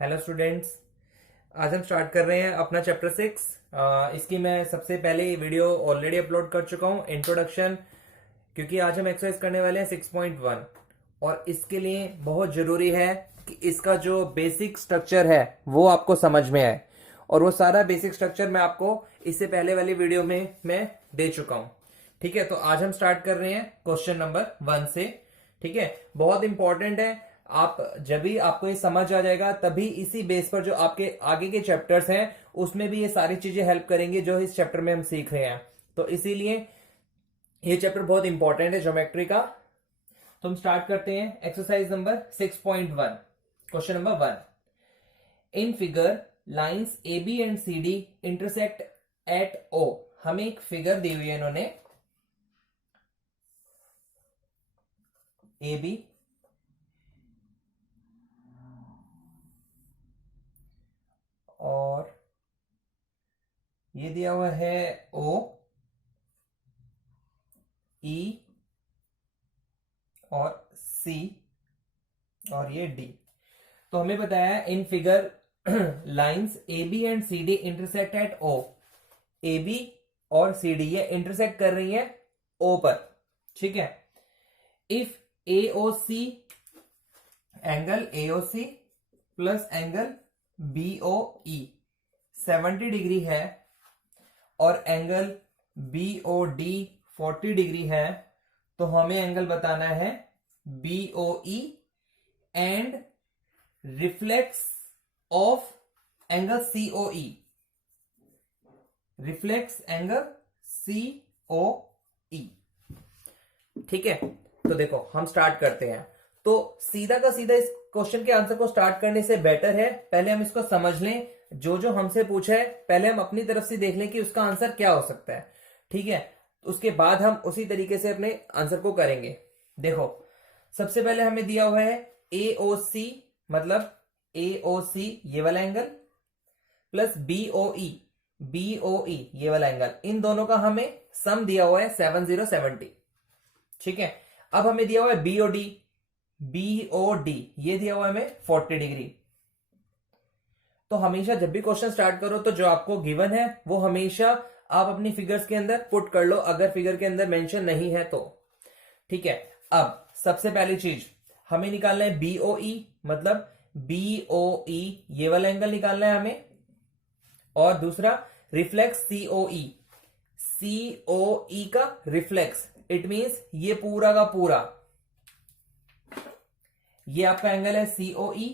Hello students. आज हम start कर रहे हैं अपना चैप्टर 6। इसकी मैं सबसे पहले वीडियो ऑलरेडी अपलोड कर चुका हूं, इंट्रोडक्शन। क्योंकि आज हम एक्सरसाइज करने वाले हैं 6.1 और इसके लिए बहुत जरूरी है कि इसका जो बेसिक स्ट्रक्चर है वो आपको समझ में आए। और वो सारा बेसिक स्ट्रक्चर मैं आपको इससे पहले वाली वीडियो में मैं दे चुका हूं। ठीक है, तो आज हम स्टार्ट कर रहे हैं क्वेश्चन नंबर 1 से। ठीक है, बहुत इंपॉर्टेंट है। आप जब भी आपको ये समझ आ जाएगा तभी इसी बेस पर जो आपके आगे के चैप्टर्स हैं उसमें भी ये सारी चीजें हेल्प करेंगी जो इस चैप्टर में हम सीख रहे हैं। तो इसीलिए ये चैप्टर बहुत इंपॉर्टेंट है ज्योमेट्री का। तो हम स्टार्ट करते हैं exercise number 6.1। Question number 1, in figure lines A B and C D intersect at O. हमें एक फिगर दी हुई है इन्होंने, ए बी और ये दिया हुआ है ओ ई और सी और ये डी। तो हमें बताया है in figure lines A B and C D intersect at O. A B और सी डी ये इंटरसेक्ट कर रही है ओ पर। ठीक है, if A O C angle A O C plus angle B O E 70 degree है और angle B O D 40 degree है, तो हमें एंगल बताना है B O E and reflex of angle C O E. Reflex angle C O E. ठीक है, तो देखो हम स्टार्ट करते हैं। तो सीधा का सीधा इस क्वेश्चन के आंसर को स्टार्ट करने से बेटर है पहले हम इसको समझ लें। जो जो हमसे पूछा है पहले हम अपनी तरफ से देख लें कि उसका आंसर क्या हो सकता है। ठीक है, उसके बाद हम उसी तरीके से अपने आंसर को करेंगे। देखो, सबसे पहले हमें दिया हुआ है ए ओ सी, मतलब ए ओ सी ये वाला एंगल प्लस बी ओ ई, बी ओ ई ये वाला एंगल, इन दोनों का हमें सम दिया हुआ है 7070। ठीक है, अब हमें दिया हुआ है B O D, B O D ये दिया हुआ है हमें 40 डिग्री। तो हमेशा जब भी क्वेश्चन स्टार्ट करो तो जो आपको गिवन है वो हमेशा आप अपनी फिगर्स के अंदर पुट कर लो, अगर फिगर के अंदर मेंशन नहीं है तो। ठीक है, अब सबसे पहली चीज हमें निकालना है बी ओ ई, मतलब बी ओ ई ये वाला एंगल निकालना है हमें। और दूसरा रिफ्लेक्स सी ओ ई, सी ओ ई का रिफ्लेक्स, इट मींस ये पूरा का पूरा ये आपका एंगल है सी ओ ई,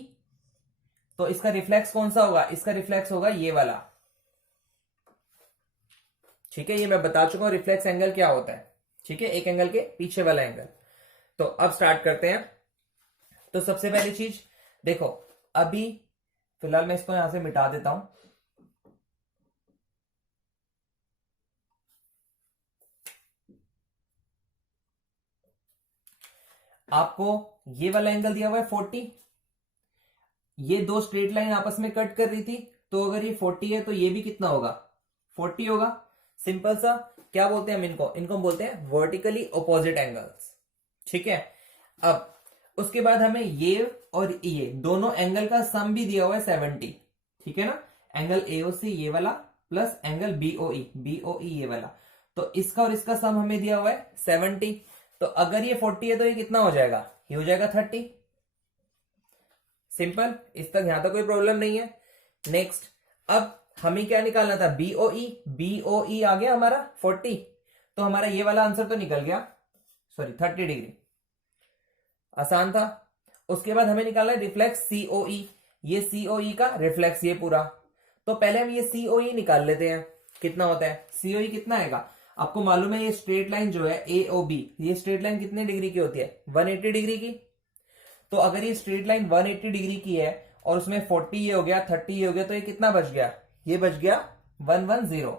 तो इसका रिफ्लेक्स कौन सा होगा? इसका रिफ्लेक्स होगा ये वाला। ठीक है, ये मैं बता चुका हूं रिफ्लेक्स एंगल क्या होता है। ठीक है, एक एंगल के पीछे वाला एंगल। तो अब स्टार्ट करते हैं। तो सबसे पहली चीज देखो, अभी फिलहाल मैं इसको यहां से मिटा देता हूं। आपको ये वाला एंगल दिया हुआ है 40, ये दो स्ट्रेट लाइन आपस में कट कर रही थी, तो अगर ये 40 है तो ये भी कितना होगा? 40 होगा। सिंपल सा, क्या बोलते हैं हम इनको हम बोलते हैं वर्टिकली ऑपोजिट एंगल्स। ठीक है, अब उसके बाद हमें ये और ये दोनों एंगल का सम भी दिया हुआ है 70। ठीक है ना, एंगल एओसी ये वाला प्लस एंगल बीओई ये वाला, तो इसका और इसका सम हमें दिया हुआ है 70। तो अगर ये 40 है तो ये कितना हो जाएगा? ये हो जाएगा 30। सिंपल, इस तक यहां तक कोई प्रॉब्लम नहीं है। नेक्स्ट, अब हमें क्या निकालना था? बीओई आ गया हमारा 40, तो हमारा ये वाला आंसर तो निकल गया, सॉरी 30 डिग्री, आसान था। उसके बाद हमें निकालना है रिफ्लेक्स सीओई, ये सीओई का रिफ्लेक्स ये पूरा। तो पहले हम ये सीओई निकाल लेते हैं, कितना होता है सीओई, कितना आएगा? आपको मालूम है ये स्ट्रेट लाइन जो है ए ओ बी, ये स्ट्रेट लाइन कितने डिग्री की होती है? 180 डिग्री की। तो अगर ये स्ट्रेट लाइन 180 डिग्री की है और उसमें 40 ये हो गया, 30 ये हो गया, तो ये कितना बच गया? ये बच गया 110।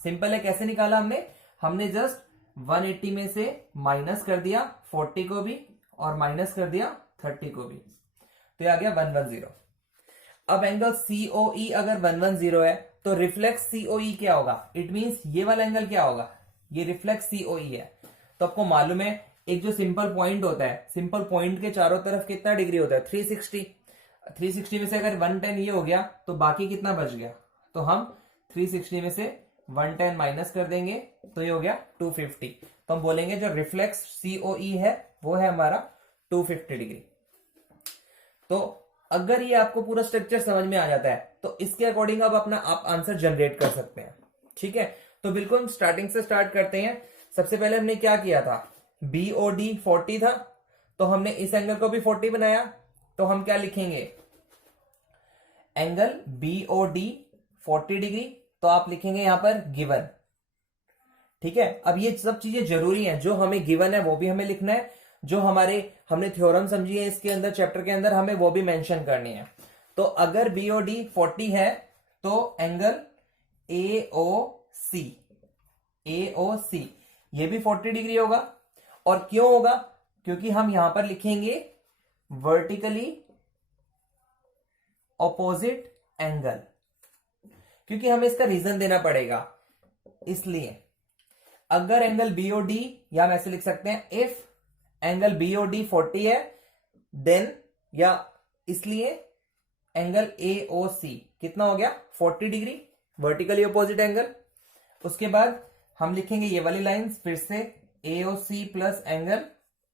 सिंपल है, कैसे निकाला हमने? हमने जस्ट 180 में से माइनस कर दिया 40 को भी और माइनस कर दिया 30 को भी, तो ये आ गया 110। अब एंगल सीओई अगर 110 है तो रिफ्लेक्स सीओई क्या होगा? इट मींस ये वाला एंगल क्या होगा? ये रिफ्लेक्स सीओई है। तो आपको मालूम है एक जो सिंपल पॉइंट होता है, सिंपल पॉइंट के चारों तरफ कितना डिग्री होता है? 360। 360 में से अगर 110 ये हो गया तो बाकी कितना बच गया, तो हम 360 में से 110 माइनस कर देंगे तो ये हो गया 250। तो हम बोलेंगे जो रिफ्लेक्स COE है वो है हमारा 250 डिग्री। तो अगर ये आपको पूरा स्ट्रक्चर समझ में आ जाता है तो इसके अकॉर्डिंग आप आंसर जनरेट कर सकते हैं। ठीक है, तो बिल्कुल हम स्टार्टिंग से स्टार्ट करते हैं। सबसे पहले हमने क्या किया था, BOD 40 था, तो हमने इस एंगल को भी 40 बनाया। तो हम क्या लिखेंगे, एंगल BOD 40 डिग्री, तो आप लिखेंगे यहां पर गिवन। ठीक है, अब ये सब चीजें जरूरी हैं, जो हमें गिवन है वो भी हमें लिखना है, जो हमने थ्योरम समझी है इसके अंदर चैप्टर के अंदर हमें वो भी मेंशन करनी है। तो अगर BOD 40 है तो एंगल AOC ये भी 40 डिग्री होगा। और क्यों होगा, क्योंकि हम यहां पर लिखेंगे वर्टिकली ऑपोजिट एंगल, क्योंकि हमें इसका रीजन देना पड़ेगा। इसलिए अगर एंगल BOD, या हम ऐसे लिख सकते हैं इफ एंगल BOD 40 है देन, या इसलिए एंगल AOC कितना हो गया 40 डिग्री, वर्टिकली ऑपोजिट एंगल। उसके बाद हम लिखेंगे ये वाली लाइंस फिर से, AOC प्लस एंगल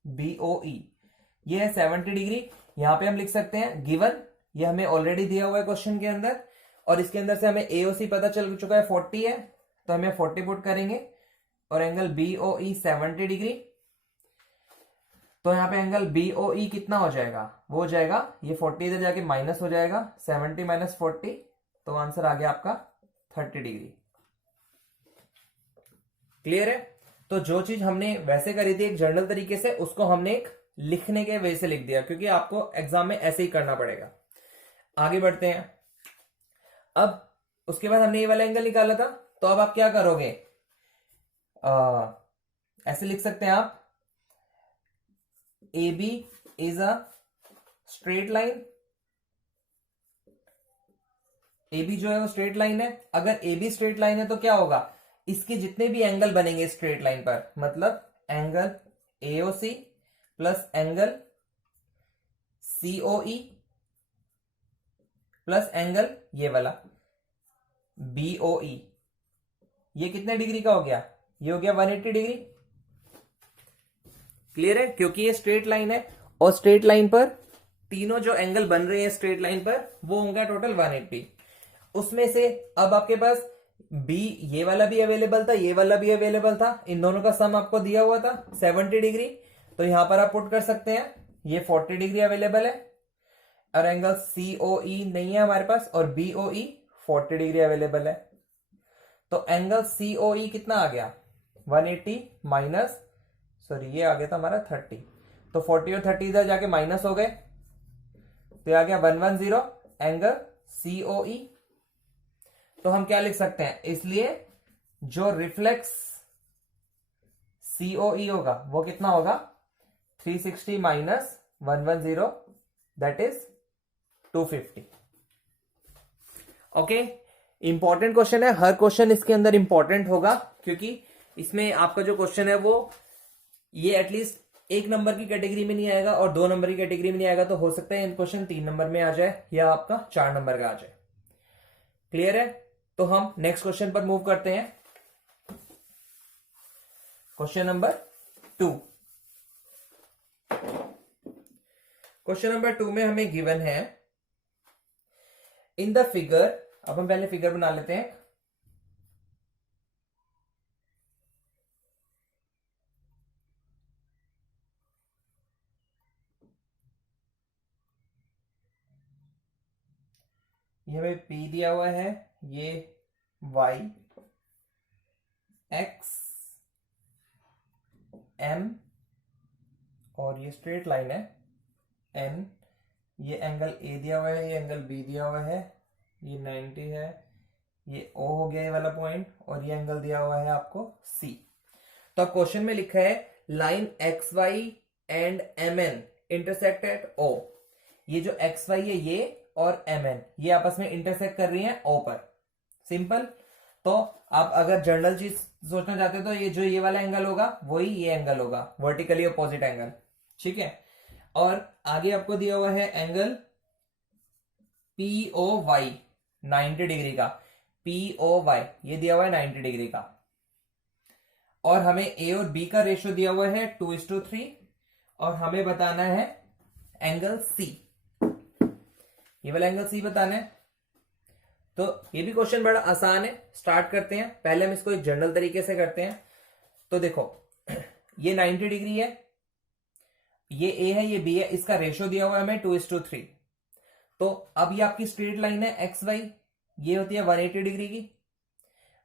BOE ये है 70 डिग्री। यहां पे हम लिख सकते हैं गिवन, ये हमें ऑलरेडी दिया हुआ है क्वेश्चन के अंदर, और इसके अंदर से हमें AOC पता चल चुका है 40 है, तो हमें 40 पुट करेंगे, और एंगल BOE 70 डिग्री। तो यहां पे एंगल BOE कितना हो जाएगा, वो हो जाएगा ये 40 इधर जाके माइनस हो जाएगा, 70 माइनस 40, तो आंसर आ गया आपका 30 डिग्री। क्लियर है, तो जो चीज हमने वैसे करी थी एक जर्नल तरीके से, उसको हमने एक लिखने के वे से लिख दिया, क्योंकि आपको एग्जाम में ऐसे ही करना पड़ेगा। आगे बढ़ते हैं। अब उसके बाद हमने ये वाला एंगल निकाला था, तो अब आप क्या करोगे, ऐसे लिख सकते हैं आप, AB is a straight line, AB जो है वो स्ट्रेट लाइन है। अगर AB स्ट्रेट लाइन है तो क्या होगा, इसके जितने भी एंगल बनेंगे स्ट्रेट लाइन पर, मतलब angle AOC plus angle COE plus angle ये वाला BOE, ये कितने डिग्री का हो गया, ये हो गया 180 डिग्री। क्लियर है, क्योंकि ये स्ट्रेट लाइन है, और स्ट्रेट लाइन पर तीनों जो एंगल बन रहे हैं स्ट्रेट लाइन पर वो होंगे टोटल 180। उसमें से अब आपके पास B ये वाला भी अवेलेबल था, ये वाला भी अवेलेबल था, इन दोनों का सम आपको दिया हुआ था 70 डिग्री। तो यहां पर आप पुट कर सकते हैं, ये 40 डिग्री अवेलेबल है, और एंगल COE नहीं है हमारे पास, और BOE 40 डिग्री अवेलेबल है। तो एंगल COE कितना आ गया 180 माइनस, सॉरी ये आ गया था हमारा 30, तो 40 और 30 इधर जाके माइनस हो गए, तो ये आ गया 110 एंगल COE। तो हम क्या लिख सकते हैं, इसलिए जो रिफ्लेक्स COE होगा वो कितना होगा 360 minus 110 that is 250। Okay, important question है, हर क्वेश्चन इसके अंदर इंपॉर्टेंट होगा, क्योंकि इसमें आपका जो क्वेश्चन है वो ये एटलीस्ट 1 नंबर की कैटेगरी में नहीं आएगा और 2 नंबर की कैटेगरी में नहीं आएगा, तो हो सकता है क्वेश्चन 3 नंबर में आ जाए या आपका 4 नंबर का आ जाए। क्लियर है, तो हम नेक्स्ट क्वेश्चन पर मूव करते हैं। Question number 2। क्वेश्चन नंबर 2 में हमें गिवन है इन द फिगर, अब हम पहले फिगर बना लेते हैं। ये हमें P दिया हुआ है, ये Y, X, M, और ये स्ट्रेट लाइन है N, ये एंगल A दिया हुआ है, ये एंगल B दिया हुआ है, ये 90 है, ये O हो गया ये वाला पॉइंट, और ये एंगल दिया हुआ है आपको C। तो अब क्वेश्चन में लिखा है line XY and MN intersect at O। ये जो XY है ये और MN ये आपस में इंटरसेक्ट कर रही हैं O पर। सिंपल। तो आप अगर जनरल चीज सोचना चाहते हो तो ये जो ये वाला एंगल होगा वही ये एंगल होगा, वर्टिकली अपोजिट एंगल। ठीक है, और आगे आपको दिया हुआ है angle P O Y 90 degree का, पी ओ वाई ये दिया हुआ है 90 डिग्री का, और हमें ए और बी का रेशियो दिया हुआ है 2:3, और हमें बताना है एंगल सी, ये वाला एंगल सी बताना है। तो ये भी क्वेश्चन बड़ा आसान है, स्टार्ट करते हैं। पहले हम इसको एक जनरल तरीके से करते हैं। तो देखो ये 90 डिग्री है, ये ए है, ये बी है, इसका रेशियो दिया हुआ है हमें 2:3। तो अब ये आपकी स्ट्रेट लाइन है एक्स वाई, ये होती है 180 डिग्री की।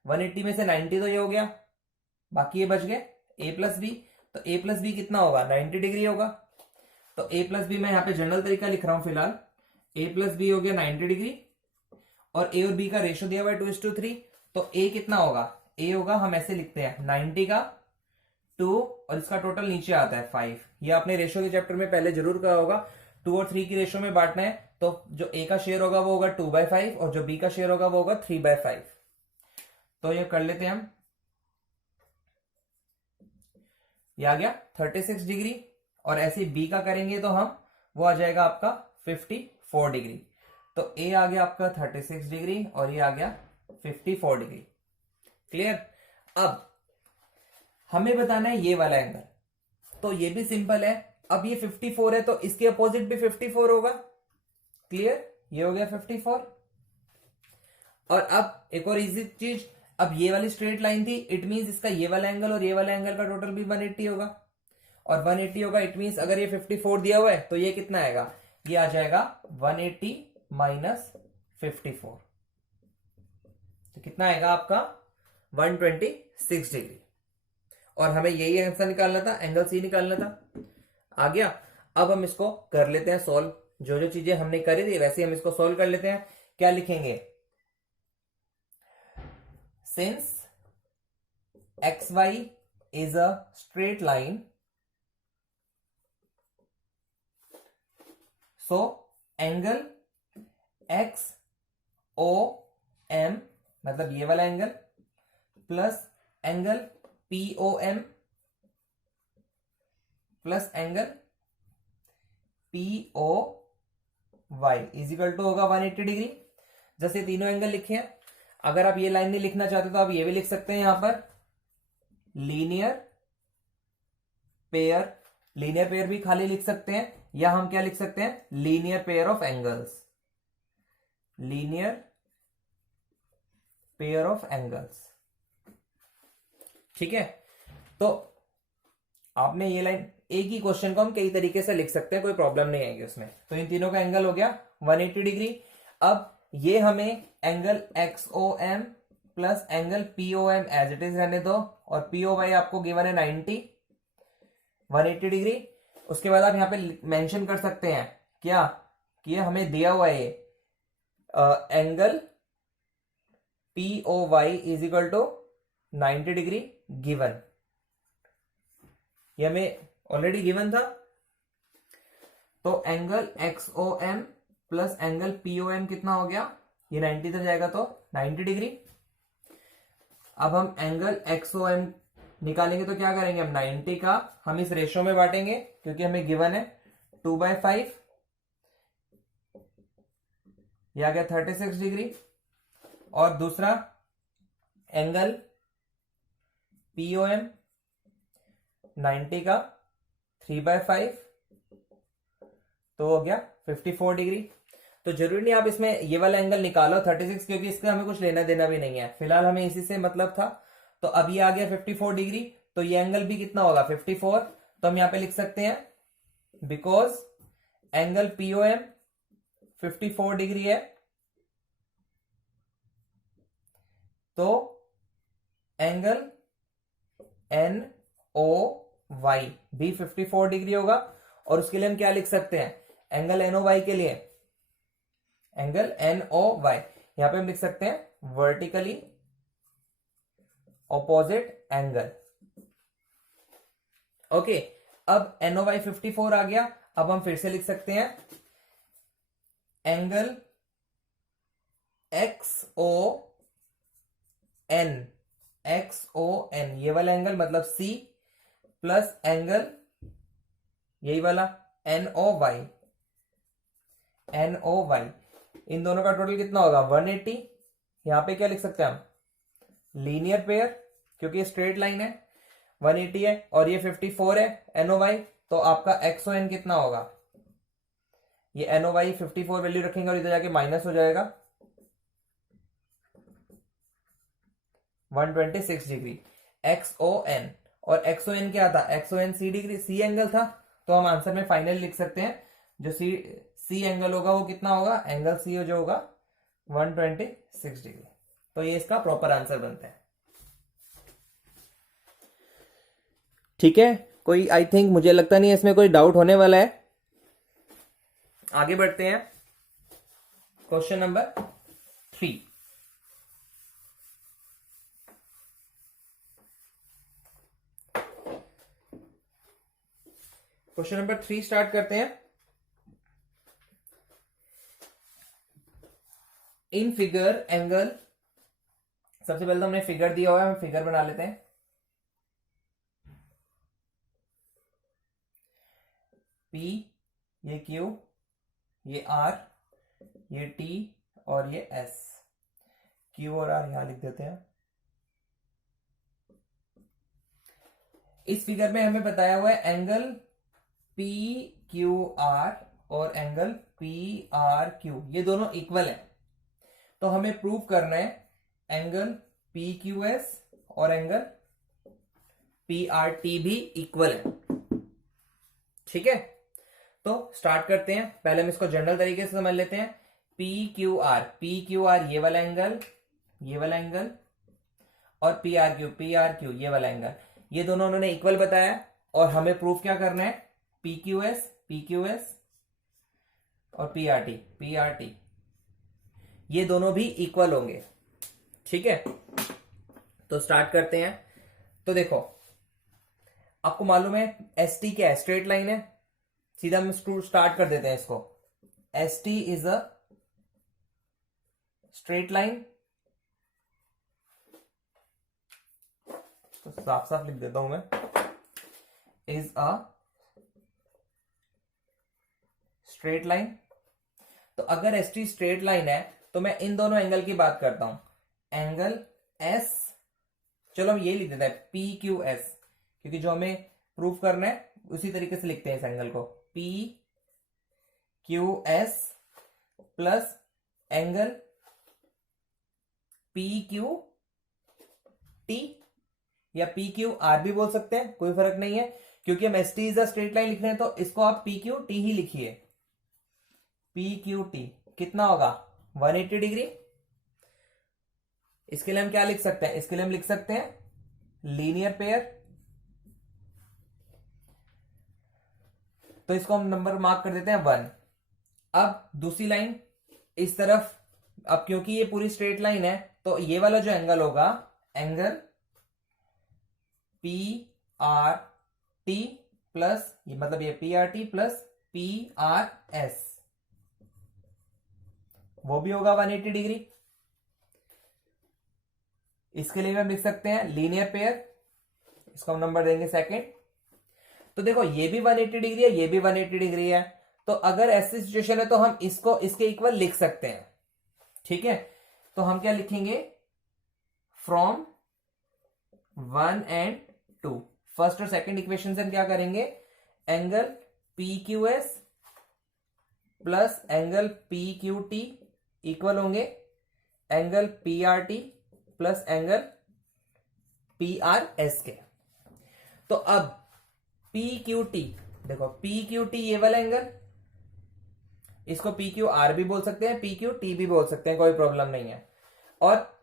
180 में से 90 तो ये हो गया, बाकी ये बच गए ए प्लस बी। तो ए प्लस बी कितना होगा, 90 डिग्री होगा। तो ए प्लस बी मैं यहाँ पे जनरल तरीका लिख रहा हूं फिलहाल, ए प्लस बी हो गया 90 डिग्री, और ए और बी का रेशियो दिया हुआ है 2:3। तो ए कितना होगा, ए होगा, हम ऐसे लिखते हैं 90 का 2, और इसका टोटल नीचे आता है 5। ये आपने रेशियो के चैप्टर में पहले जरूर कहा होगा, 2 और 3 की रेशियो में बांटना है। तो जो ए का शेयर होगा वो होगा 2/5, और जो बी का शेयर होगा वो होगा 3/5। तो ये कर लेते हैं हम, ये आ गया 36 डिग्री, और ऐसे बी का करेंगे तो हम वो आ जाएगा आपका 54 डिग्री। तो ए आ गया आपका 36 डिग्री, और ये आ गया 54 डिग्री। क्लियर। अब हमें बताना है ये वाला एंगल, तो ये भी सिंपल है। अब ये 54 है, तो इसके अपोजिट भी 54 होगा। क्लियर, ये हो गया 54। और अब एक और इजी चीज, अब ये वाली स्ट्रेट लाइन थी, इट मींस इसका ये वाला एंगल और ये वाला एंगल का टोटल भी 180 होगा, और 180 होगा, इट मींस अगर ये 54 दिया हुआ है तो ये कितना आएगा, ये आ जाएगा 180 माइनस 54। तो कितना आएगा आपका 126 डिग्री। और हमें यही आंसर निकालना था, एंगल सी निकालना था। आ गया। अब हम इसको कर लेते हैं सॉल्व, जो जो चीजें हमने करी थी वैसे हम इसको सॉल्व कर लेते हैं। क्या लिखेंगे, since X Y is a straight line, so angle X O M, मतलब ये वाला angle, plus angle P O M plus angle P O Y is equal to होगा 180 डिग्री। जैसे तीनों एंगल लिखे हैं, अगर आप ये लाइन नहीं लिखना चाहते तो आप ये भी लिख सकते हैं, यहां पर लीनियर पेयर, लीनियर पेयर भी खाली लिख सकते हैं, या हम क्या लिख सकते हैं, linear pair of angles, linear pair of angles. ठीक है। तो आपने ये लाइन, एक ही क्वेश्चन को हम कई तरीके से लिख सकते हैं, कोई प्रॉब्लम नहीं आएगी उसमें। तो इन तीनों का एंगल हो गया 180 डिग्री। अब ये हमें angle XOM plus angle POM as it is रहने दो, और POY आपको गिवन है 90, 180 डिग्री। उसके बाद आप यहां पे मेंशन कर सकते हैं क्या, कि हमें दिया हुआ है angle POY is equal to 90 degree given, ये हमें ऑलरेडी गिवन था। तो angle XOM plus angle POM कितना हो गया, ये 90 तक जाएगा तो 90 डिग्री। अब हम एंगल XOM निकालेंगे तो क्या करेंगे, हम 90 का हम इस रेशियो में बांटेंगे, क्योंकि हमें गिवन है 2/5, ये आ गया 36 डिग्री। और दूसरा एंगल POM 90 का 3/5, तो हो गया 54 डिग्री। तो जरूरी नहीं आप इसमें ये वाला एंगल निकालो 36, क्योंकि इसका हमें कुछ लेना देना भी नहीं है, फिलहाल हमें इसी से मतलब था। तो अब ये आ गया 54 डिग्री, तो ये एंगल भी कितना होगा 54। तो हम यहां पे लिख सकते हैं, बिकॉज एंगल POM 54 डिग्री है, तो एंगल NOY भी 54 डिग्री होगा। और उसके लिए हम क्या लिख सकते हैं, एंगल NOY के लिए, एंगल NOY यहां पे हम लिख सकते हैं वर्टिकली ऑपोजिट एंगल। ओके, अब NOY 54 आ गया। अब हम फिर से लिख सकते हैं एंगल XON, ये वाला एंगल मतलब C, प्लस एंगल यही वाला NOY, इन दोनों का टोटल कितना होगा 180। यहां पे क्या लिख सकते हैं हम, लीनियर पेयर, क्योंकि ये स्ट्रेट लाइन है, 180 है और ये 54 है NOY, तो आपका XON कितना होगा, ये NOY 54 वैल्यू रखेंगे और इधर जाके माइनस हो जाएगा 126 डिग्री। XON, और XON क्या था, XON C degree, C angle था, तो हम आंसर में फाइनल लिख सकते हैं जो C एंगल होगा वो कितना होगा, एंगल C जो होगा 126 डिग्री। तो ये इसका प्रॉपर आंसर बनता है। ठीक है, कोई आई थिंक मुझे लगता नहीं है इसमें कोई डाउट होने वाला है। आगे बढ़ते हैं, question number 3। Question number 3 start करते हैं। इन फिगर एंगल, सबसे पहले तो हमने फिगर दिया हुआ है, हम फिगर बना लेते हैं। P, ये Q, ये R, ये T और ये S। Q और R यहां लिख देते हैं। इस फिगर में हमें बताया हुआ है एंगल PQR और एंगल PRQ ये दोनों इक्वल है, तो हमें प्रूव करना है एंगल PQS और एंगल PRT भी इक्वल है। ठीक है, तो स्टार्ट करते हैं। पहले हम इसको जनरल तरीके से समझ लेते हैं। PQR ये वाला एंगल, ये वाला एंगल, और PRQ ये वाला एंगल, ये दोनों उन्होंने इक्वल बताया, और हमें प्रूफ क्या करना है, PQS और PRT ये दोनों भी इक्वल होंगे। ठीक है, तो स्टार्ट करते हैं। तो देखो, आपको मालूम है ST क्या है, स्ट्रेट लाइन है। सीधा हम स्टार्ट कर देते हैं इसको। ST is a straight line, तो साफ साफ लिख देता हूं मैं, इज अ स्ट्रेट लाइन। तो अगर ST स्ट्रेट लाइन है तो मैं इन दोनों एंगल की बात करता हूं, एंगल S, चलो हम ये लिख देते हैं PQS, क्योंकि जो हमें प्रूफ करना है उसी तरीके से लिखते हैं इस एंगल को, PQS प्लस एंगल PQT, या PQR भी बोल सकते हैं, कोई फर्क नहीं है, क्योंकि हम ST is a straight line लिख रहे हैं तो इसको आप PQT ही लिखिए। PQT कितना होगा 180 डिग्री। इसके लिए हम क्या लिख सकते हैं, इसके लिए हम लिख सकते हैं लीनियर पेयर। तो इसको हम नंबर मार्क कर देते हैं 1। अब दूसरी लाइन इस तरफ, अब क्योंकि ये पूरी स्ट्रेट लाइन है तो ये वाला जो एंगल होगा, एंगल PRT प्लस, ये मतलब ये PRT प्लस PRS, वो भी होगा 180 डिग्री। इसके लिए हम लिख सकते हैं लीनियर पेयर, इसको हम नंबर देंगे 2। तो देखो ये भी 180 डिग्री है, ये भी 180 डिग्री है, तो अगर ऐसी सिचुएशन है तो हम इसको इसके इक्वल लिख सकते हैं। ठीक है, तो हम क्या लिखेंगे, फ्रॉम 1 एंड 2, फर्स्ट और सेकंड इक्वेशन से हम क्या करेंगे, angle PQS plus angle PQT equal होंगे angle PRT plus angle PRS के। तो अब PQT, देखो PQT ये वाला एंगल, इसको PQR भी बोल सकते हैं, PQT भी बोल सकते हैं, कोई प्रॉब्लम नहीं है। और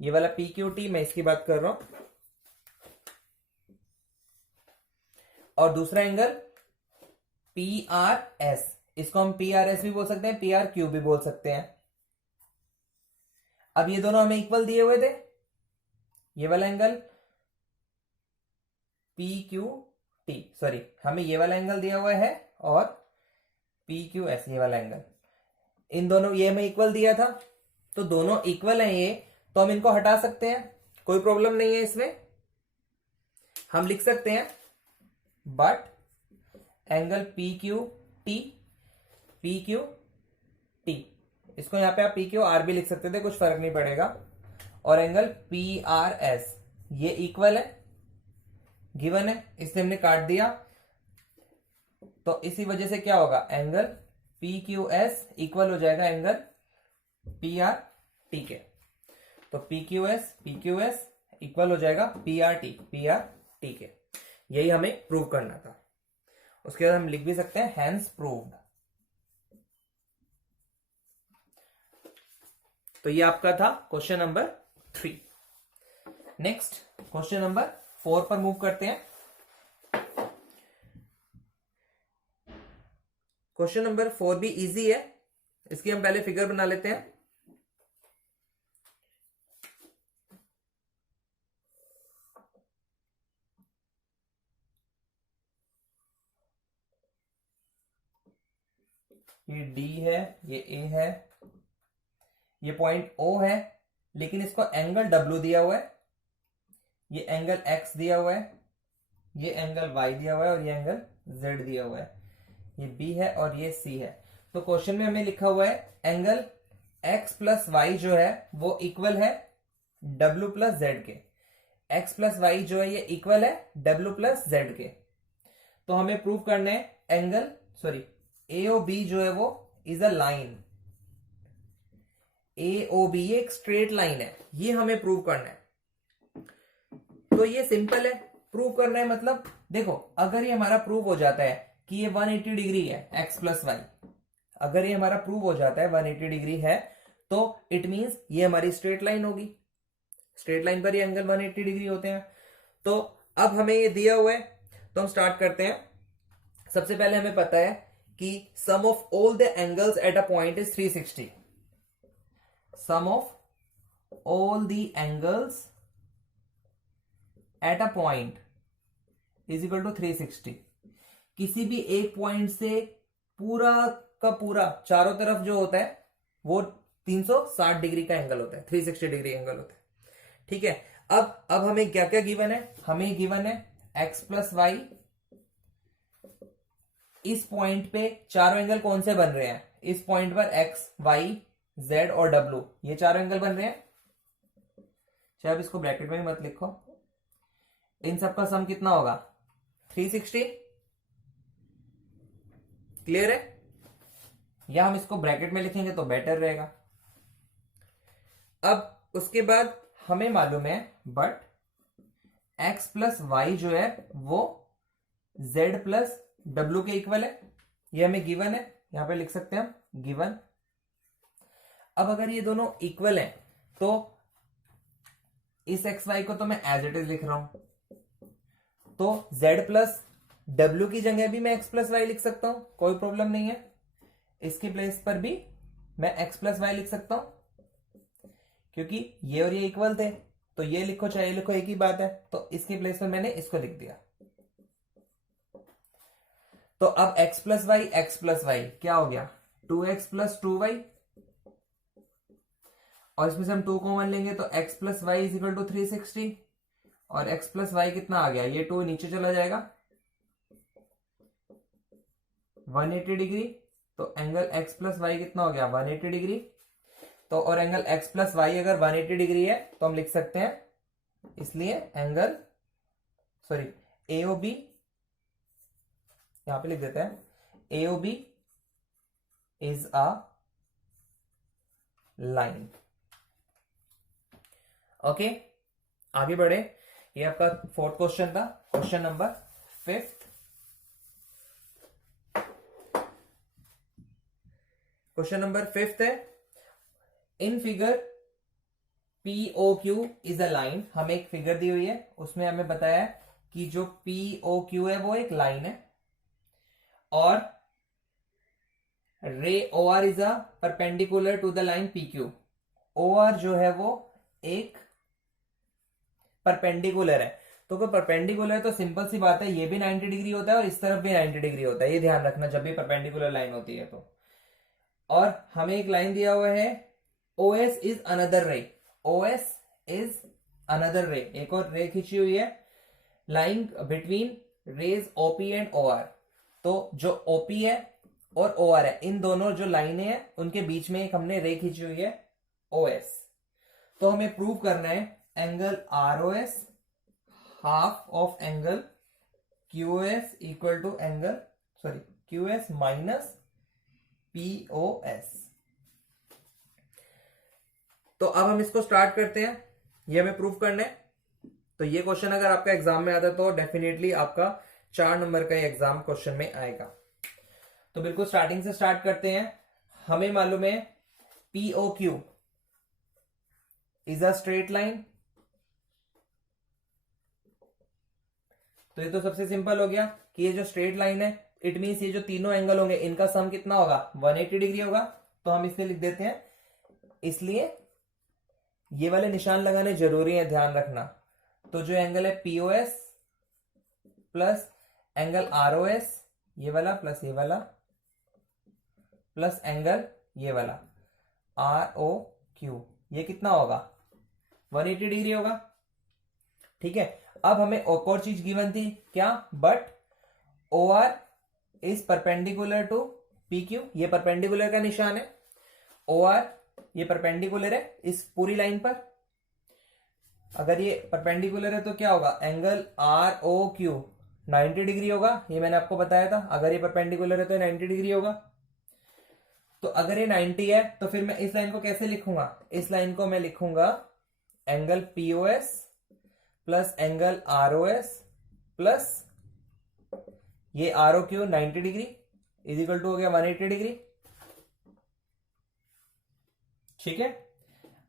ये वाला PQT मैं इसकी बात कर रहा हूं, और दूसरा एंगल PRS, इसको हम PRS भी बोल सकते हैं, PRQ भी बोल सकते हैं। अब ये दोनों हमें इक्वल दिए हुए थे, ये वाला एंगल PQT, सॉरी हमें ये वाला एंगल दिया हुआ है, और PQS ये वाला एंगल, इन दोनों ये हमें इक्वल दिया था, तो दोनों इक्वल हैं ये, तो हम इनको हटा सकते हैं, कोई प्रॉब्लम नहीं है इसमें। हम लिख सकते हैं बट एंगल PQT इसको यहाँ पे आप पी क्यू आर भी लिख सकते थे, कुछ फर्क नहीं पड़ेगा। और एंगल पी आर एस ये इक्वल है, गिवन है, इससे हमने काट दिया। तो इसी वजह से क्या होगा, angle P Q S equal हो जाएगा एंगल पी आर टी के। तो पी क्यू एस इक्वल हो जाएगा पी आर टी के। यही हमें प्रूव करना था। उसके बाद हम लिख भी सकते हैं हैंस प्रूव्ड। तो ये आपका था question number 3। Next question number 4 पर मूव करते हैं। क्वेश्चन नंबर 4 भी इजी है, इसकी हम पहले फिगर बना लेते हैं। ये D है, ये A है, ये पॉइंट O है, लेकिन इसको एंगल W दिया हुआ है, ये एंगल X दिया हुआ है, ये एंगल Y दिया हुआ है और ये एंगल Z दिया हुआ है। ये B है और ये C है। तो क्वेश्चन में हमें लिखा हुआ है एंगल X प्लस Y जो है वो इक्वल है W प्लस Z के। X प्लस Y जो है ये इक्वल है W प्लस Z के। तो हमें प्रूव करना है एंगल AOB जो है वो इज अ लाइन। AOB ये एक स्ट्रेट लाइन है, ये हमें प्रूव करना है। तो ये सिंपल है, प्रूव करना है मतलब देखो, अगर ये हमारा प्रूव हो जाता है कि ये 180 डिग्री है x प्लस वाई, अगर ये हमारा प्रूव हो जाता है 180 डिग्री है, तो इट मींस ये हमारी स्ट्रेट लाइन होगी। स्ट्रेट लाइन पर ये एंगल 180 डिग्री होते हैं। तो अब हमें ये दिया हुआ है, तो हम स्टार्ट करते हैं। सबसे पहले हमें पता है कि sum of all the angles at a point is 360। Sum of all the angles at a point is equal to 360। किसी भी एक पॉइंट से पूरा का पूरा चारों तरफ जो होता है वो 360 डिग्री का एंगल होता है, 360 डिग्री एंगल होता है। ठीक है, अब हमें क्या क्या गिवन है, हमें गिवन है x प्लस वाई। इस पॉइंट पे चारों एंगल कौन से बन रहे हैं, इस पॉइंट पर x, y, z और w ये चारों एंगल बन रहे हैं। चाहे आप इसको ब्रैकेट में भी मत लिखो। इन सबका सम कितना होगा 360। क्लियर है, या हम इसको ब्रैकेट में लिखेंगे तो बेटर रहेगा। अब उसके बाद हमें मालूम है बट x प्लस वाई जो है वो z प्लस w के इक्वल है, ये हमें गिवन है, यहां पे लिख सकते हैं हम गिवन। अब अगर ये दोनों इक्वल हैं तो इस एक्स वाई को तो मैं एज इट इज लिख रहा हूं, तो z प्लस w की जगह भी मैं x प्लस वाई लिख सकता हूं, कोई प्रॉब्लम नहीं है। इसके प्लेस पर भी मैं x प्लस वाई लिख सकता हूं, क्योंकि ये और ये इक्वल थे, तो ये लिखो चाहे ये लिखो एक ही बात है। तो इसके प्लेस पर मैंने इसको लिख दिया। तो अब x प्लस वाई क्या हो गया 2x प्लस 2y, और इसमें से हम 2 कॉमन लेंगे तो x plus y is equal to 360, और x प्लस वाई कितना आ गया, ये 2 नीचे चला जाएगा 180 डिग्री। तो एंगल x प्लस वाई कितना हो गया 180 डिग्री। तो और एंगल x प्लस वाई अगर 180 डिग्री है तो हम लिख सकते हैं, इसलिए एंगल AOB यहां पे लिख देते हैं AOB is a line. Okay, आगे बढ़े। ये आपका 4th क्वेश्चन था। Question number 5th। Question number 5th है, in figure POQ is a line. हमें एक फिगर दी हुई है, उसमें हमें बताया कि जो POQ है वो एक लाइन है, और ray OR is a perpendicular to the line PQ। OR जो है वो एक परपेंडिकुलर है। तो कोई परपेंडिकुलर है तो सिंपल सी बात है, ये भी 90 डिग्री होता है और इस तरफ भी 90 डिग्री होता है। ये ध्यान रखना जब भी परपेंडिकुलर लाइन होती है तो। और हमें एक लाइन दिया हुआ है OS is another ray. OS is another ray, एक और रे खींची हुई है, line between rays OP and OR। तो जो OP है और ओ आर है, इन दोनों जो लाइनें हैं उनके बीच में एक हमने रे खींची हुई है ओ एस। तो हमें प्रूव करना है angle R O S half of angle Q S equal to angle Q S minus P O S. तो अब हम इसको स्टार्ट करते हैं, ये हमें प्रूव करना है। तो ये क्वेश्चन अगर आपका एग्जाम में आता है तो डेफिनेटली आपका 4 नंबर का एग्जाम क्वेश्चन में आएगा। तो बिल्कुल स्टार्टिंग से स्टार्ट करते हैं। हमें मालूम है P O Q is a straight line. तो ये तो सबसे सिंपल हो गया कि ये जो स्ट्रेट लाइन है, इट मीन्स ये जो तीनों एंगल होंगे इनका सम कितना होगा, 180 डिग्री होगा। तो हम इसलिए लिख देते हैं, इसलिए ये वाले निशान लगाने जरूरी है, ध्यान रखना। तो जो एंगल है पीओएस प्लस एंगल आरओएस, ये वाला प्लस ये वाला, प्लस एंगल ये वाला आर ओ क्यू, ये कितना होगा, 180 डिग्री होगा। ठीक है, अब हमें एक और चीज गिवन थी क्या, but O R is perpendicular to P Q, ये परपेंडिकुलर का निशान है। ओ आर ये परपेंडिकुलर है इस पूरी लाइन पर। अगर ये परपेंडिकुलर है तो क्या होगा, angle R O Q 90 degree होगा, ये मैंने आपको बताया था। अगर ये परपेंडिकुलर है तो 90 डिग्री होगा। तो अगर ये 90 है तो फिर मैं इस लाइन को कैसे लिखूंगा, इस लाइन को मैं लिखूंगा angle POS plus angle ROS plus ये R O Q 90 degree is equal to हो गया 180 डिग्री। ठीक है,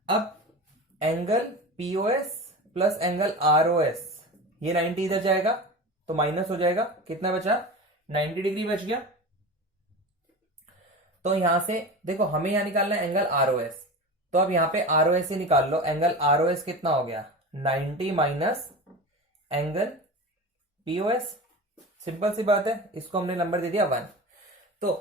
अब angle POS plus angle ROS, ये 90 इधर जाएगा तो माइनस हो जाएगा, कितना बचा, 90 डिग्री बच गया। तो यहां से देखो हमें यहां निकालना है एंगल आरओएस, तो अब यहां पे आरओएस ही निकाल लो। एंगल आरओएस कितना हो गया, 90 माइनस एंगल पीओएस, सिंपल सी बात है, इसको हमने नंबर दे दिया 1। तो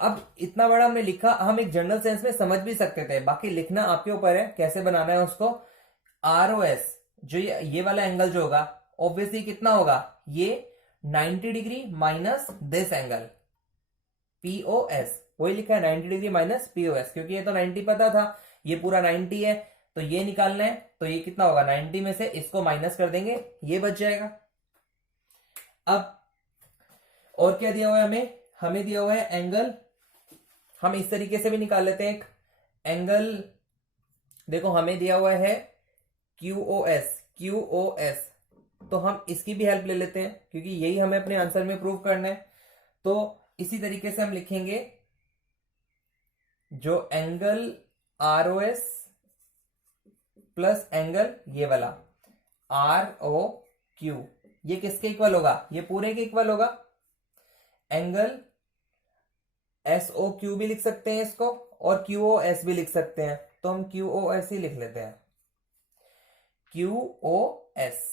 अब इतना बड़ा हमने लिखा, हम एक जनरल सेंस में समझ भी सकते थे, बाकी लिखना आपके ऊपर है कैसे बनाना है उसको। आरओएस जो ये वाला एंगल जो होगा ऑब्वियसली कितना होगा, ये 90 degree minus this angle POS, वही लिखा है 90 डिग्री माइनस पीओएस, क्योंकि ये तो 90 पता था, ये पूरा 90 है, तो ये निकालना है। तो ये कितना होगा, 90 में से इसको माइनस कर देंगे, ये बच जाएगा। अब और क्या दिया हुआ है हमें, हमें दिया हुआ है एंगल, हम इस तरीके से भी निकाल लेते हैं एक एंगल। देखो हमें दिया हुआ है क्यूओएस, क्यूओएस, तो हम इसकी भी हेल्प ले लेते हैं क्योंकि यही हमें अपने आंसर में प्रूव करना है। तो इसी तरीके से हम लिखेंगे जो एंगल आरओएस प्लस एंगल ये वाला आर ओ क्यू, ये किसके इक्वल होगा, ये पूरे के इक्वल होगा। एंगल एस ओ क्यू भी लिख सकते हैं इसको, और क्यू ओ एस भी लिख सकते हैं, तो हम क्यू ओ एस ही लिख लेते हैं, क्यू ओ एस।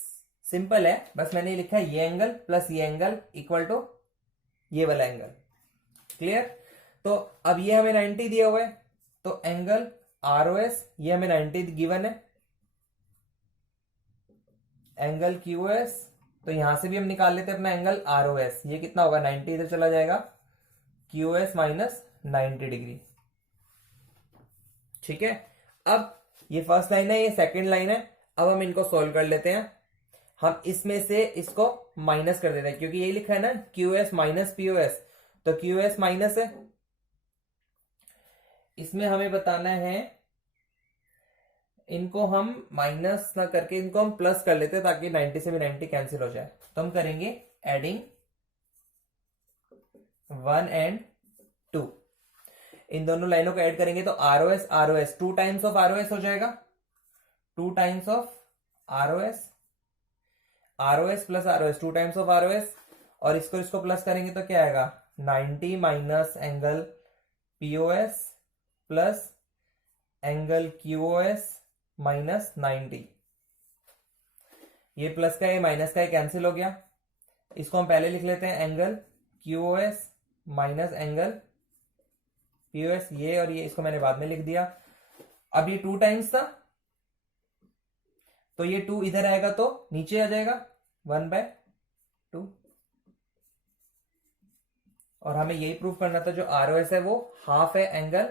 सिंपल है, बस मैंने लिखा ये एंगल प्लस ये एंगल इक्वल टू ये वाला एंगल। क्लियर। तो अब ये हमें 90 दिया हुआ है, तो एंगल आर ओ एस ये हमें 90 गिवन है, एंगल क्यू एस, तो यहां से भी हम निकाल लेते हैं अपना एंगल आर ओ एस, ये कितना होगा, 90 इधर चला जाएगा, क्यू एस माइनस 90 डिग्री। ठीक है, अब ये फर्स्ट लाइन है, ये सेकंड लाइन है। अब हम इनको सोल्व कर लेते हैं। हम इसमें से इसको माइनस कर देते हैं क्योंकि यही लिखा है ना क्यू एस माइनस पीओएस, तो क्यू एस माइनस है, इसमें हमें बताना है, इनको हम माइनस ना करके इनको हम प्लस कर लेते हैं ताकि 90 से भी 90 कैंसिल हो जाए। तो हम करेंगे एडिंग 1 एंड 2, इन दोनों लाइनों को ऐड करेंगे तो ROS ROS 2 times of ROS हो जाएगा, 2 times of ROS, ROS plus ROS 2 times of ROS, और इसको प्लस करेंगे तो क्या आएगा, 90 minus angle POS plus angle QoS minus 90। ये प्लस का ये माइनस का ये कैंसिल हो गया, इसको हम पहले लिख लेते हैं angle QoS minus angle POS, ये और ये इसको मैंने बाद में लिख दिया। अब ये 2 टाइम्स था, तो ये 2 इधर आएगा तो नीचे आ जाएगा 1/2, और हमें यही प्रूव करना था जो आरओएस है वो हाफ है एंगल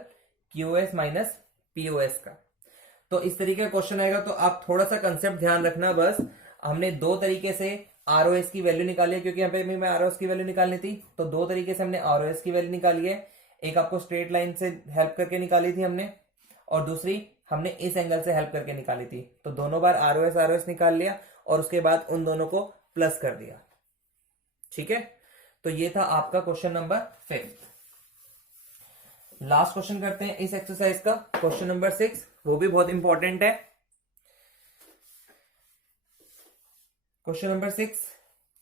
क्यूएस माइनस पीओएस का। तो इस तरीके का क्वेश्चन आएगा, तो आप थोड़ा सा कंसेप्ट ध्यान रखना बस। हमने दो तरीके से आरओएस की वैल्यू निकाली है, क्योंकि यहाँ पे हमें आरओएस की वैल्यू निकालनी थी, तो दो तरीके से हमने आरओएस की वैल्यू निकाली है। एक आपको स्ट्रेट लाइन से हेल्प करके निकाली थी हमने, और दूसरी हमने इस एंगल से हेल्प करके निकाली थी। तो दोनों बार आरओएस निकाल लिया और उसके बाद उन दोनों को प्लस कर दिया। ठीक है, तो ये था आपका क्वेश्चन नंबर 5। लास्ट क्वेश्चन करते हैं इस एक्सरसाइज का, क्वेश्चन नंबर 6, वो भी बहुत इंपॉर्टेंट है। Question number 6,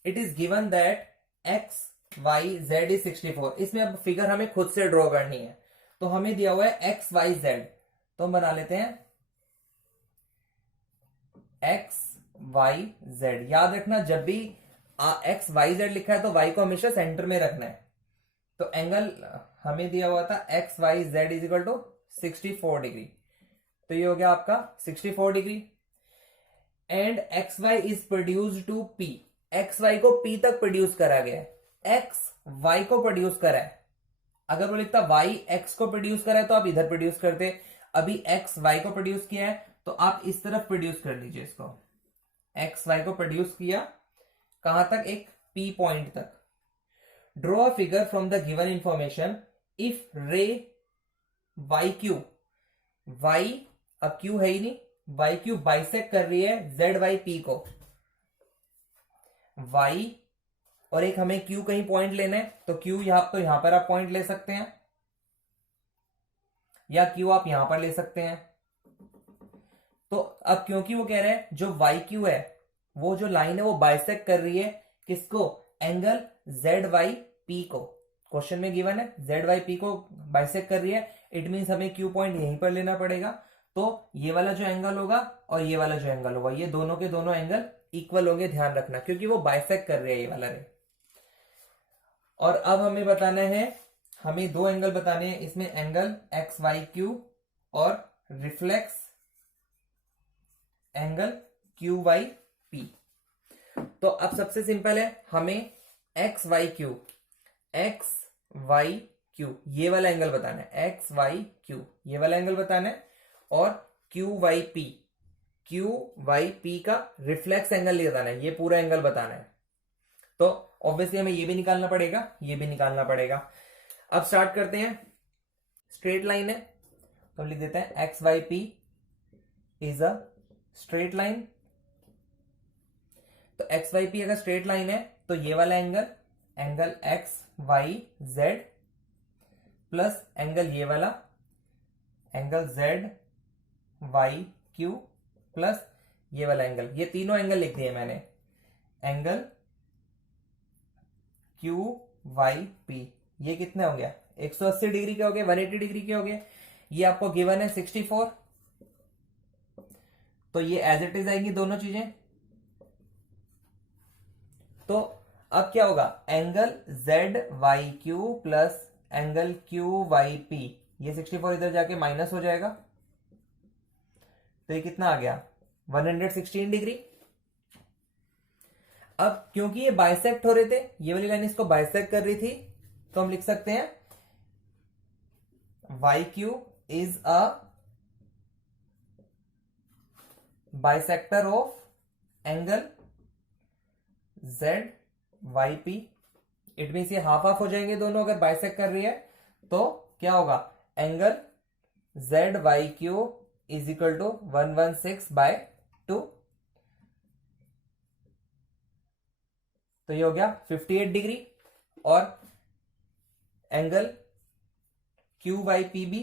it is given that X Y Z is 64। इसमें अब फिगर हमें खुद से ड्रॉ करनी है, तो हमें दिया हुआ है एक्स वाई जेड, तो हम बना लेते हैं एक्स वाई जेड। याद रखना जब भी एक्स वाई जेड लिखा है तो वाई को हमेशा सेंटर में रखना है। तो एंगल हमें दिया हुआ था X Y Z is equal to 64 degree, तो ये हो गया आपका 64 degree. And X Y is produced to P, X Y को पी तक प्रोड्यूस करा गया है, एक्स वाई को प्रोड्यूस करा है। अगर वो लिखता वाई एक्स को प्रोड्यूस करा है तो आप इधर प्रोड्यूस करते, अभी एक्स वाई को प्रोड्यूस किया है तो आप इस तरफ प्रोड्यूस कर लीजिए इसको। एक्स वाई को प्रोड्यूस किया कहां तक, एक पी पॉइंट तक। Draw a figure from the given information if रे वाई क्यू, वाई अब क्यू है ही नहीं, वाई क्यू बाइसेक्ट कर रही है जेड वाई पी को, वाई और एक हमें क्यू कहीं पॉइंट लेना है, तो क्यू यहां पर आप पॉइंट ले सकते हैं, या क्यू आप यहां पर ले सकते हैं। तो अब क्योंकि वो कह रहे हैं जो वाई क्यू है, वो जो लाइन है वो बाइसेक्ट कर रही है किसको, एंगल जेड वाई पी को। क्वेश्चन में गिवन है जेड वाई पी को बाइसेक्ट कर रही है, इट मींस हमें क्यू पॉइंट यहीं पर लेना पड़ेगा। तो ये वाला जो एंगल होगा और ये वाला जो एंगल होगा, ये दोनों के दोनों एंगल इक्वल होंगे, ध्यान रखना, क्योंकि वो बाइसेक्ट कर रहे हैं ये वाला रे। और अब हमें बताना है, हमें दो एंगल बताने हैं इसमें, एंगल एक्स वाई क्यू और reflex angle Q Y P. तो अब सबसे सिंपल है, हमें X Y Q, X Y Q ये वाला एंगल बताना है, एक्स वाई क्यू ये वाला एंगल बताना है, और क्यू वाई पी का रिफ्लेक्स एंगल बताना है, ये पूरा एंगल बताना है। तो ऑब्वियसली हमें ये भी निकालना पड़ेगा, ये भी निकालना पड़ेगा। अब स्टार्ट करते हैं। स्ट्रेट लाइन है तो लिख देते हैं X Y P is a straight line. तो एक्स वाई पी अगर स्ट्रेट लाइन है तो ये वाला angle, angle X Y Z, plus angle ये वाला, angle Z Y Q, plus ये वाला एंगल, ये तीनों एंगल लिख दिए मैंने, एंगल क्यू वाई पी। ये कितने हो गया, 180 डिग्री के हो गए, 180 डिग्री के हो गए। ये आपको गिवन है 64, तो ये एज इट इज आएंगी दोनों चीजें। तो अब क्या होगा, angle Z Y Q plus angle Q Y P, ये 64 इधर जाके माइनस हो जाएगा, तो ये कितना आ गया 116 डिग्री। अब क्योंकि ये बाइसेक्ट हो रहे थे, ये वाली लाइन इसको बाइसेक्ट कर रही थी, तो हम लिख सकते हैं Y Q is a bisector of angle Z Y P. It means ये हाफ हाफ हो जाएंगे दोनों, अगर बाइसेक्ट कर रही है तो क्या होगा, angle Z Y Q is equal to 116/2, तो ये हो गया 58 डिग्री। और एंगल क्यू वाई पी भी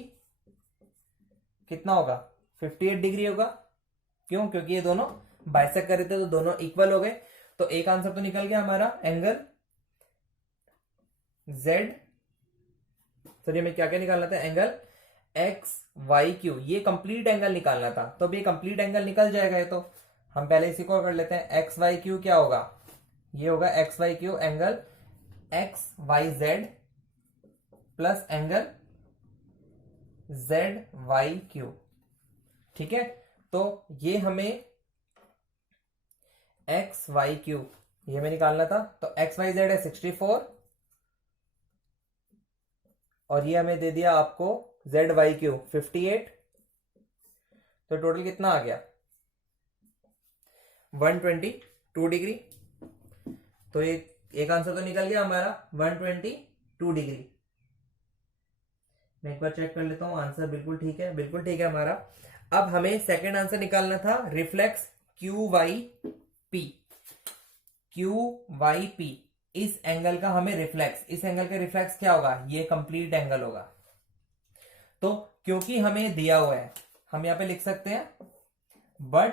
कितना होगा, 58 डिग्री होगा। क्यों, क्योंकि ये दोनों बाइसेक्ट कर रहे थे तो दोनों इक्वल हो गए। तो एक आंसर तो निकल गया हमारा, एंगल जेड, सॉरी हमें क्या क्या निकालना था, एंगल एक्स वाई क्यू, ये कंप्लीट एंगल निकालना था। तो अब ये कंप्लीट एंगल निकल जाएगा, ये तो हम पहले इसी को कर लेते हैं। एक्स वाई क्यू क्या होगा, ये होगा X Y Q angle X Y Z plus angle Z Y Q. ठीक है, तो ये हमें एक्स वाई क्यू ये हमें निकालना था। तो एक्स वाई जेड है 64 और ये हमें दे दिया आपको जेड वाई क्यू 58, तो टोटल कितना आ गया 122 डिग्री। तो एक आंसर तो निकल गया हमारा 122 डिग्री। मैं एक बार चेक कर लेता हूं, आंसर बिल्कुल ठीक है, बिल्कुल ठीक है हमारा। अब हमें सेकंड आंसर निकालना था reflex Q Y P. Q Y P इस एंगल का हमें रिफ्लेक्स, इस एंगल का रिफ्लेक्स क्या होगा, ये कंप्लीट एंगल होगा। तो क्योंकि हमें दिया हुआ है हम यहां पे लिख सकते हैं, बट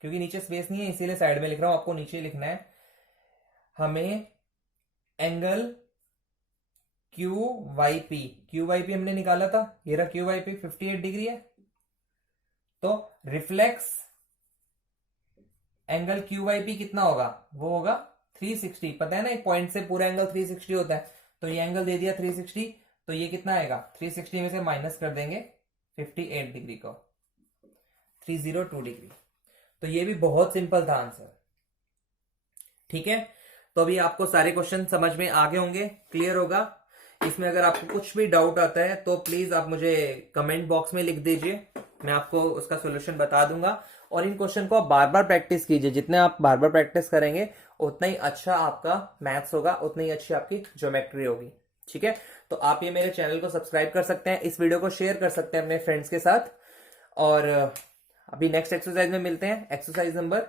क्योंकि नीचे स्पेस नहीं है इसीलिए साइड में लिख रहा हूं, आपको नीचे लिखना है। हमें एंगल क्यू वाई पी हमने निकाला था, ये रहा क्यू वाई पी 58 डिग्री है। तो reflex angle Q Y P कितना होगा, वो होगा 360। पता है ना एक पॉइंट से पूरा एंगल 360 होता है, तो ये एंगल दे दिया 360, तो ये कितना आएगा 360 में से माइनस कर देंगे 58 डिग्री को, 302 डिग्री। तो ये भी बहुत सिंपल था आंसर। ठीक है, तो अभी आपको सारे क्वेश्चन समझ में आ गए होंगे, क्लियर होगा। इसमें अगर आपको कुछ भी डाउट आता है तो प्लीज आप मुझे कमेंट बॉक्स में लिख दीजिए, मैं आपको उसका सॉल्यूशन बता दूंगा। और इन क्वेश्चन को आप बार बार प्रैक्टिस कीजिए, जितने आप बार बार प्रैक्टिस करेंगे उतना ही अच्छा आपका मैथ्स होगा, उतनी ही अच्छी आपकी ज्योमेट्री होगी। ठीक है, तो आप ये मेरे चैनल को सब्सक्राइब कर सकते हैं, इस वीडियो को शेयर कर सकते हैं अपने फ्रेंड्स के साथ। और अभी नेक्स्ट एक्सरसाइज में मिलते हैं, एक्सरसाइज नंबर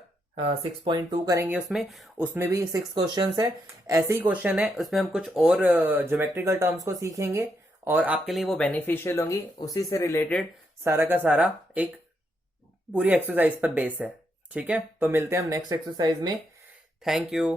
6.2 करेंगे। उसमें उसमें भी 6 क्वेश्चन है, ऐसे ही क्वेश्चन है, उसमें हम कुछ और ज्योमेट्रिकल टर्म्स को सीखेंगे और आपके लिए वो बेनिफिशियल होंगी, उसी से रिलेटेड सारा का सारा एक पूरी एक्सरसाइज पर बेस है। ठीक है, तो मिलते हैं हम नेक्स्ट एक्सरसाइज में। Thank you.